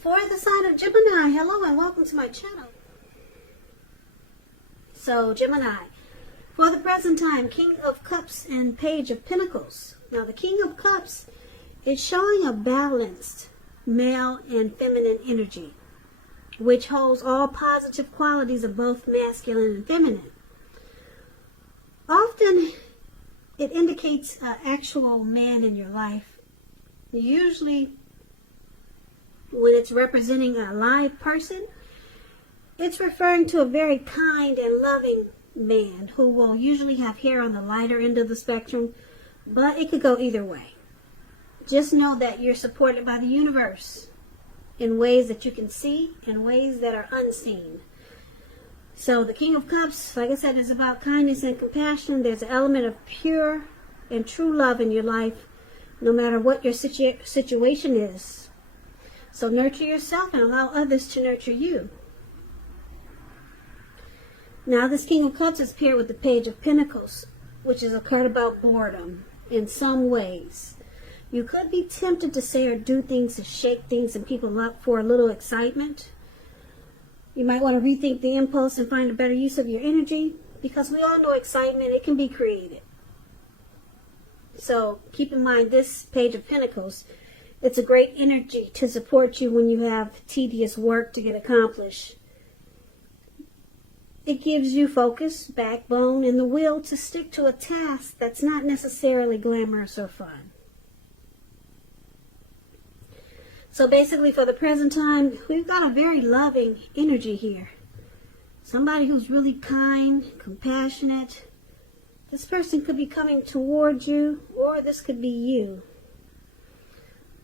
For the sign of Gemini, hello and welcome to my channel. So, Gemini, for the present time, King of Cups and Page of Pentacles. Now, the King of Cups is showing a balanced male and feminine energy, which holds all positive qualities of both masculine and feminine. Often, it indicates an actual man in your life. Usually, when it's representing a live person, it's referring to a very kind and loving man who will usually have hair on the lighter end of the spectrum, but it could go either way. Just know that you're supported by the universe in ways that you can see and ways that are unseen. So the King of Cups, like I said, is about kindness and compassion. There's an element of pure and true love in your life, no matter what your situation is. So nurture yourself and allow others to nurture you. Now this King of Cups is paired with the Page of Pentacles, which is a card about boredom in some ways. You could be tempted to say or do things to shake things and people up for a little excitement. You might want to rethink the impulse and find a better use of your energy, because we all know excitement, it can be created. So keep in mind this Page of Pentacles, it's a great energy to support you when you have tedious work to get accomplished. It gives you focus, backbone, and the will to stick to a task that's not necessarily glamorous or fun. So basically, for the present time, we've got a very loving energy here. Somebody who's really kind, compassionate. This person could be coming toward you, or this could be you.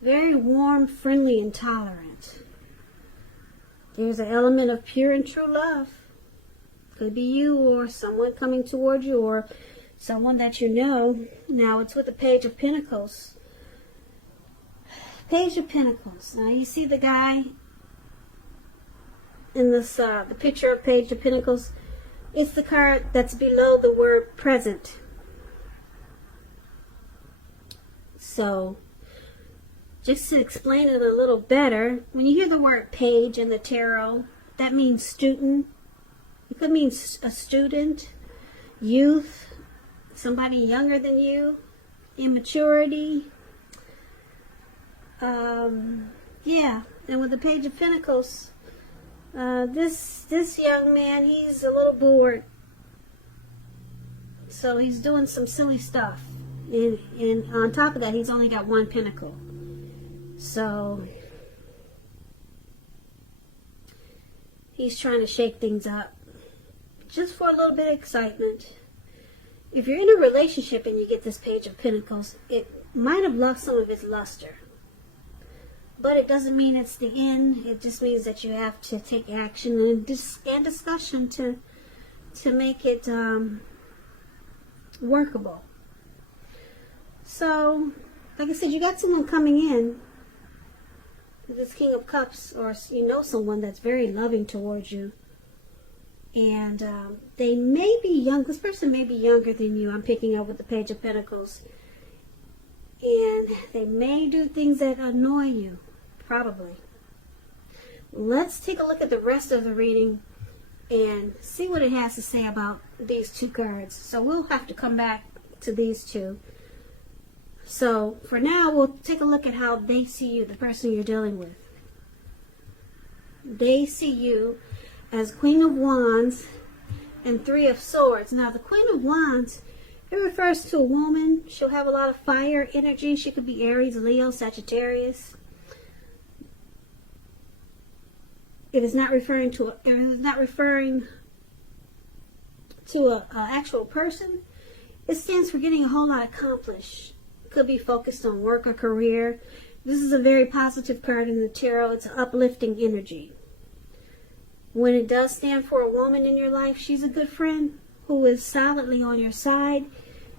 Very warm, friendly, and tolerant. There's an element of pure and true love. Could be you or someone coming toward you or someone that you know. Now it's with the Page of Pentacles. Page of Pentacles. Now you see the guy in this, the picture of Page of Pentacles. It's the card that's below the word present. So, just to explain it a little better, when you hear the word page in the tarot, that means student. It could mean a student, youth, somebody younger than you, immaturity. Yeah, and with the Page of Pentacles, this young man, he's a little bored. So he's doing some silly stuff. And on top of that, he's only got one pentacle. So he's trying to shake things up just for a little bit of excitement. If you're in a relationship and you get this Page of Pentacles, it might have lost some of its luster. But it doesn't mean it's the end. It just means that you have to take action and discussion to make it workable. So, like I said, you got someone coming in, this King of Cups, or you know someone that's very loving towards you. And they may be young. This person may be younger than you. I'm picking up with the Page of Pentacles. And they may do things that annoy you. Probably. Let's take a look at the rest of the reading and see what it has to say about these two cards. So we'll have to come back to these two. So for now, we'll take a look at how they see you, the person you're dealing with. They see you as Queen of Wands and Three of Swords. Now the Queen of Wands, it refers to a woman. She'll have a lot of fire energy. She could be Aries, Leo, Sagittarius. It is not referring to an actual person. It stands for getting a whole lot accomplished. It could be focused on work or career. This is a very positive card in the tarot. It's an uplifting energy. When it does stand for a woman in your life, she's a good friend who is solidly on your side,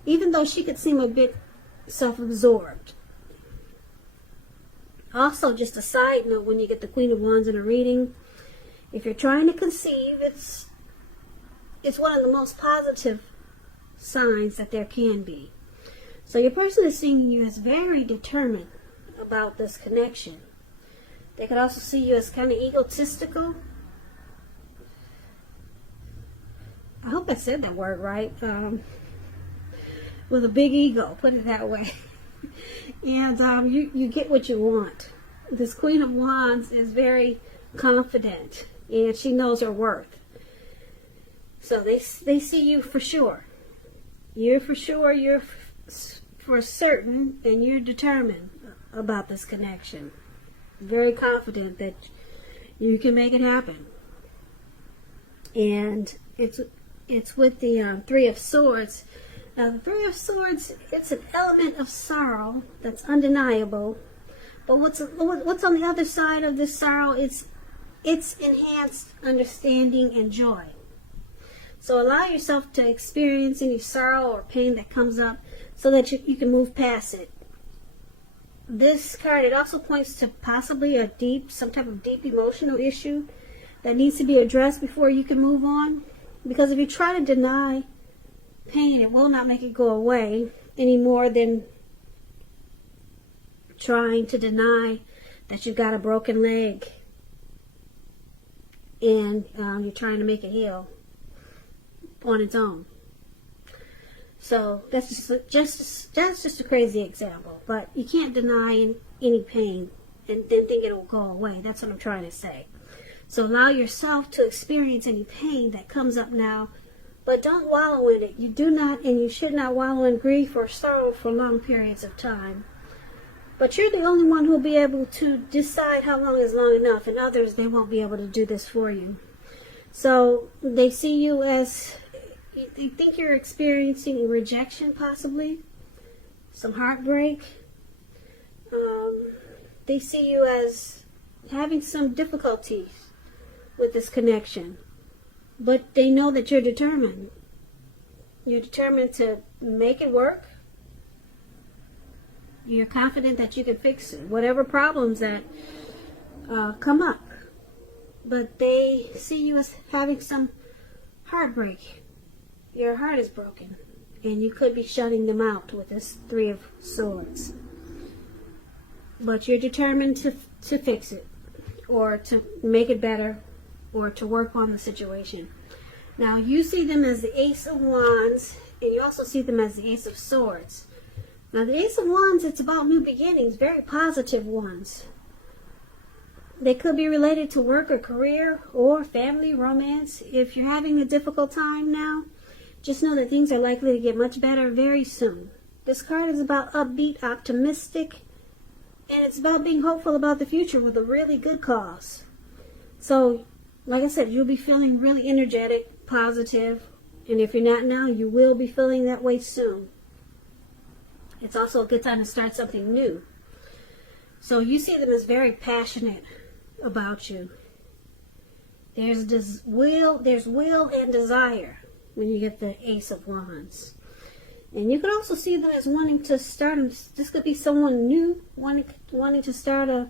even though she could seem a bit self-absorbed. Also, just a side note, when you get the Queen of Wands in a reading, if you're trying to conceive, it's one of the most positive signs that there can be. So your person is seeing you as very determined about this connection. They could also see you as kind of egotistical. I hope I said that word right. With a big ego, put it that way. And you get what you want. This Queen of Wands is very confident, and she knows her worth. So they see you for sure. You're for sure, you're for certain, and you're determined about this connection. Very confident that you can make it happen. And it's with the Three of Swords. Now, the Three of Swords, it's an element of sorrow that's undeniable. But what's on the other side of this sorrow is it's enhanced understanding and joy. So allow yourself to experience any sorrow or pain that comes up so that you can move past it. This card, it also points to possibly some type of deep emotional issue that needs to be addressed before you can move on. Because if you try to deny pain, it will not make it go away any more than trying to deny that you've got a broken leg and you're trying to make it heal on its own. So that's just a crazy example, but you can't deny any pain and then think it'll go away. That's what I'm trying to say. So allow yourself to experience any pain that comes up now, but don't wallow in it. You do not and you should not wallow in grief or sorrow for long periods of time. But you're the only one who will be able to decide how long is long enough, and others, they won't be able to do this for you. So they see you as, they think you're experiencing rejection possibly, some heartbreak. They see you as having some difficulties with this connection. But they know that you're determined. You're determined to make it work. You're confident that you can fix it, whatever problems that come up. But they see you as having some heartbreak. Your heart is broken, and you could be shutting them out with this Three of Swords. But you're determined to fix it, or to make it better, or to work on the situation. Now, you see them as the Ace of Wands, and you also see them as the Ace of Swords. Now, the Ace of Wands, it's about new beginnings, very positive ones. They could be related to work or career or family, romance. If you're having a difficult time now, just know that things are likely to get much better very soon. This card is about upbeat, optimistic, and it's about being hopeful about the future with a really good cause. So, like I said, you'll be feeling really energetic, positive, and if you're not now, you will be feeling that way soon. It's also a good time to start something new. So you see them as very passionate about you. There's will and desire when you get the Ace of Wands. And you could also see them as wanting to start, this could be someone new, wanting to start a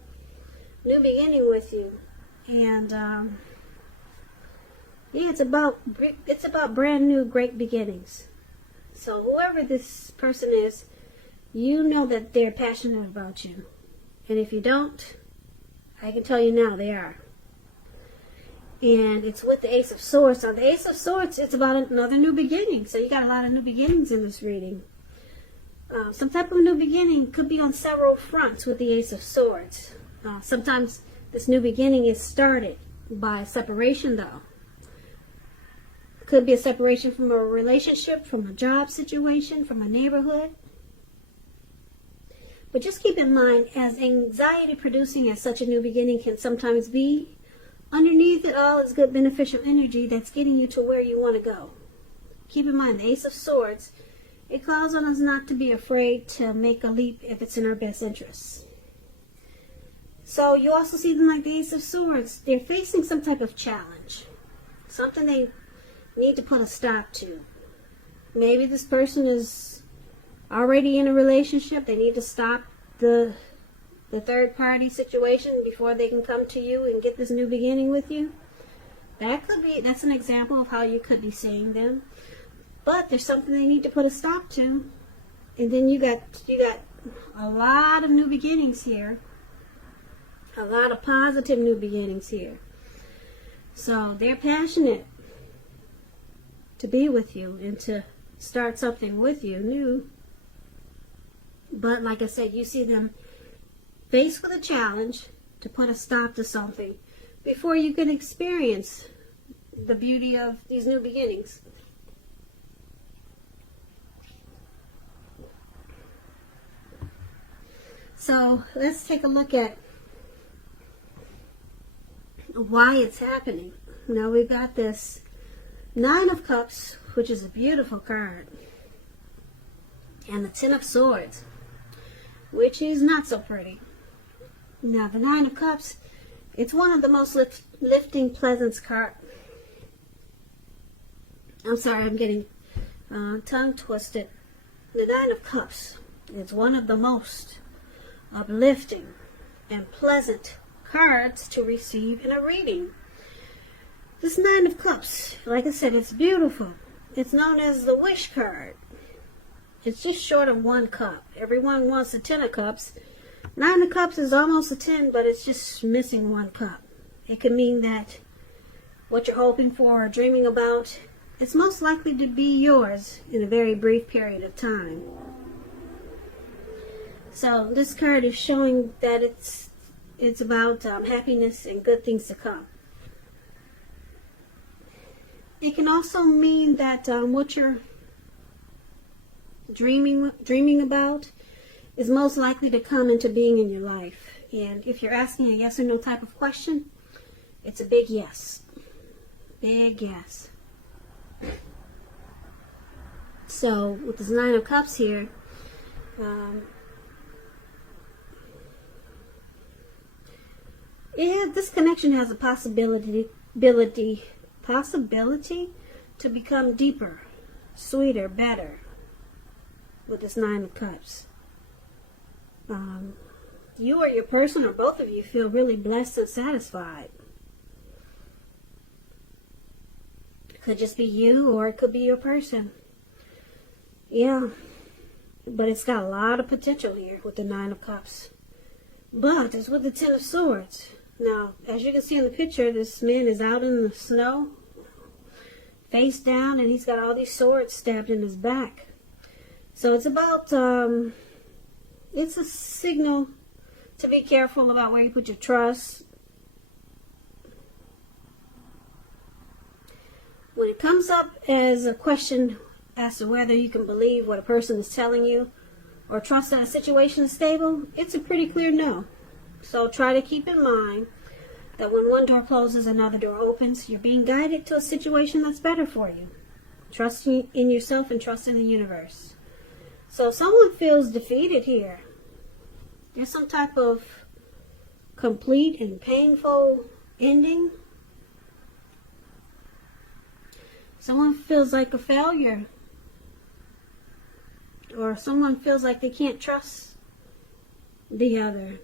new beginning with you. And yeah, it's about brand new, great beginnings. So whoever this person is, you know that they're passionate about you. And if you don't, I can tell you now they are. And it's with the Ace of Swords. So the Ace of Swords, it's about another new beginning. So you got a lot of new beginnings in this reading. Some type of new beginning could be on several fronts with the Ace of Swords. Sometimes this new beginning is started by separation, though. Could be a separation from a relationship, from a job situation, from a neighborhood. But just keep in mind, as anxiety producing as such a new beginning can sometimes be, underneath it all is good beneficial energy that's getting you to where you want to go. Keep in mind, the Ace of Swords, it calls on us not to be afraid to make a leap if it's in our best interests. So you also see them like the Ace of Swords. They're facing some type of challenge. Something they need to put a stop to. Maybe this person is already in a relationship. They need to stop the third party situation before they can come to you and get this new beginning with you. That's an example of how you could be seeing them. But there's something they need to put a stop to. And then you got a lot of new beginnings here. A lot of positive new beginnings here. So they're passionate to be with you and to start something with you new. But like I said, you see them faced with a challenge to put a stop to something before you can experience the beauty of these new beginnings. So let's take a look at why it's happening. Now we've got this Nine of Cups, which is a beautiful card, and the Ten of Swords, which is not so pretty. Now the Nine of Cups, it's one of the most lifting, pleasant cards. I'm sorry, I'm getting tongue twisted. The Nine of Cups is one of the most uplifting and pleasant cards to receive in a reading. This Nine of Cups, like I said, it's beautiful. It's known as the wish card. It's just short of one cup. Everyone wants a 10 of cups. Nine of Cups is almost a 10, but it's just missing one cup. It could mean that what you're hoping for or dreaming about, it's most likely to be yours in a very brief period of time. So this card is showing that it's about happiness and good things to come. It can also mean that what you're dreaming about is most likely to come into being in your life. And if you're asking a yes or no type of question, it's a big yes. Big yes. So with this Nine of Cups here, this connection has a possibility to become deeper, sweeter, better with this Nine of Cups. You or your person or both of you feel really blessed and satisfied. It could just be you or it could be your person. Yeah, but it's got a lot of potential here with the Nine of Cups. But it's with the Ten of Swords. Now, as you can see in the picture, this man is out in the snow, face down, and he's got all these swords stabbed in his back. So it's about, it's a signal to be careful about where you put your trust. When it comes up as a question as to whether you can believe what a person is telling you or trust that a situation is stable, it's a pretty clear no. So try to keep in mind that when one door closes, another door opens. You're being guided to a situation that's better for you. Trust in yourself and trust in the universe. So if someone feels defeated here, there's some type of complete and painful ending. Someone feels like a failure. Or someone feels like they can't trust the other.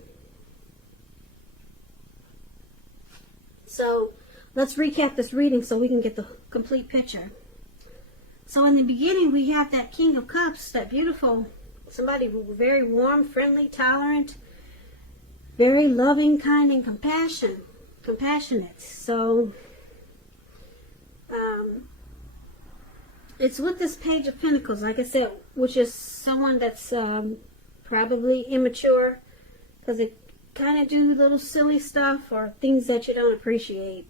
So let's recap this reading so we can get the complete picture. So in the beginning, we have that King of Cups, that beautiful, somebody very warm, friendly, tolerant, very loving, kind, and compassionate. So it's with this Page of Pentacles, like I said, which is someone that's probably immature, because it kind of do little silly stuff or things that you don't appreciate.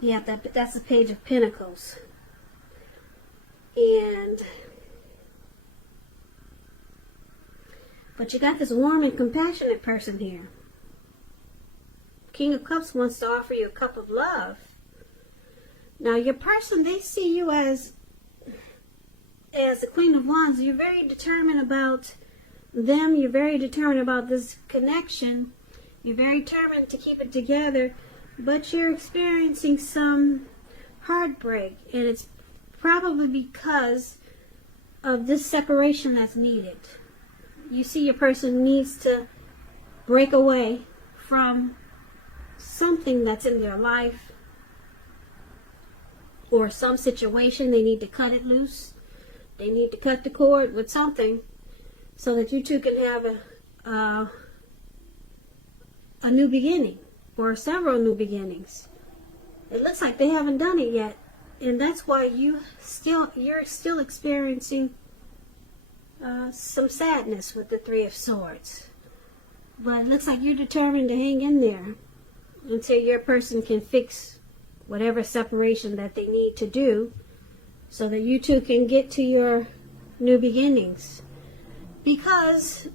Yeah, that's the Page of Pentacles. But you got this warm and compassionate person here. King of Cups wants to offer you a cup of love. Now your person, they see you as the Queen of Wands. You're very determined about them. You're very determined about this connection. You're very determined to keep it together. But you're experiencing some heartbreak. And it's probably because of this separation that's needed. You see your person needs to break away from something that's in their life. Or some situation. They need to cut it loose. They need to cut the cord with something. so that you two can have a new beginning, or several new beginnings. It looks like they haven't done it yet, and that's why you're still experiencing some sadness with the Three of Swords. But it looks like you're determined to hang in there until your person can fix whatever separation that they need to do, so that you two can get to your new beginnings. Because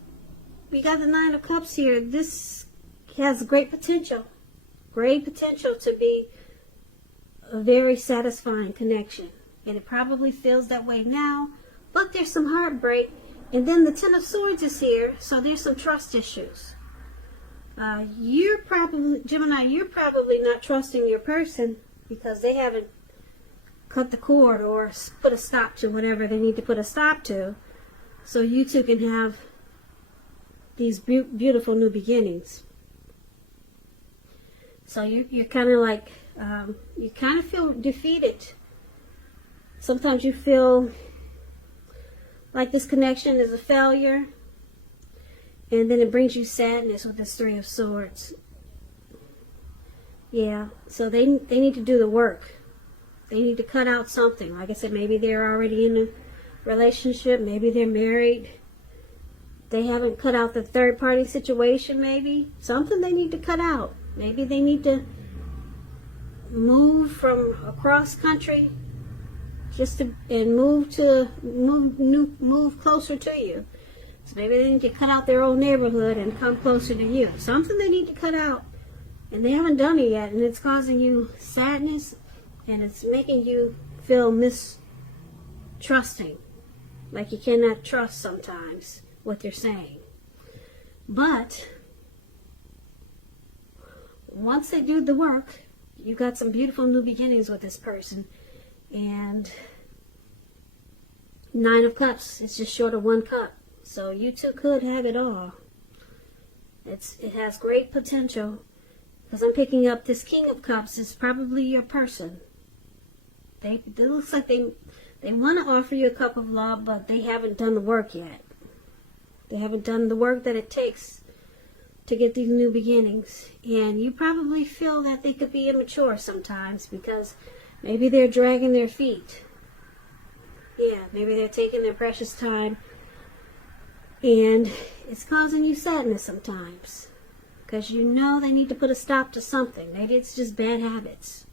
we got the Nine of Cups here. This has great potential to be a very satisfying connection. And it probably feels that way now, but there's some heartbreak. And then the Ten of Swords is here, so there's some trust issues. Gemini, you're probably not trusting your person because they haven't cut the cord or put a stop to whatever they need to put a stop to, so you two can have these beautiful new beginnings. So you're kind of like, you kind of feel defeated. Sometimes you feel like this connection is a failure, and then it brings you sadness with this Three of Swords. Yeah, so they need to do the work. They need to cut out something. Like I said, maybe they're already in a relationship. Maybe they're married. They haven't cut out the third party situation, maybe. Something they need to cut out. Maybe they need to move from across country and move closer to you. So maybe they need to cut out their own neighborhood and come closer to you. Something they need to cut out, and they haven't done it yet, and it's causing you sadness, and it's making you feel mistrusting, like you cannot trust sometimes what they're saying. But once they do the work, you got some beautiful new beginnings with this person. And Nine of Cups, it's just short of one cup. So you two could have it all. It has great potential, because I'm picking up this King of Cups is probably your person. It looks like they want to offer you a cup of love, but they haven't done the work yet. They haven't done the work that it takes to get these new beginnings. And you probably feel that they could be immature sometimes, because maybe they're dragging their feet. Yeah, maybe they're taking their precious time, and it's causing you sadness sometimes, because you know they need to put a stop to something. Maybe it's just bad habits.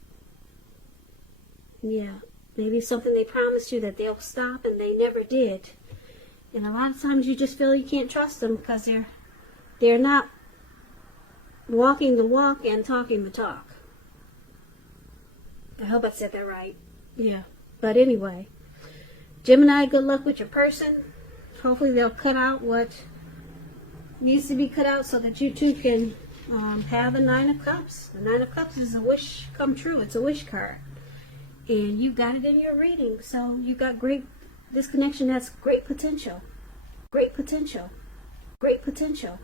Yeah, maybe it's something they promised you that they'll stop and they never did. And a lot of times you just feel you can't trust them because they're not walking the walk and talking the talk. I hope I said that right. Yeah, but anyway, Gemini, good luck with your person. Hopefully they'll cut out what needs to be cut out so that you two can have a Nine of Cups. The Nine of Cups is a wish come true. It's a wish card. And you got it in your reading. So you got this connection has great potential. Great potential. Great potential.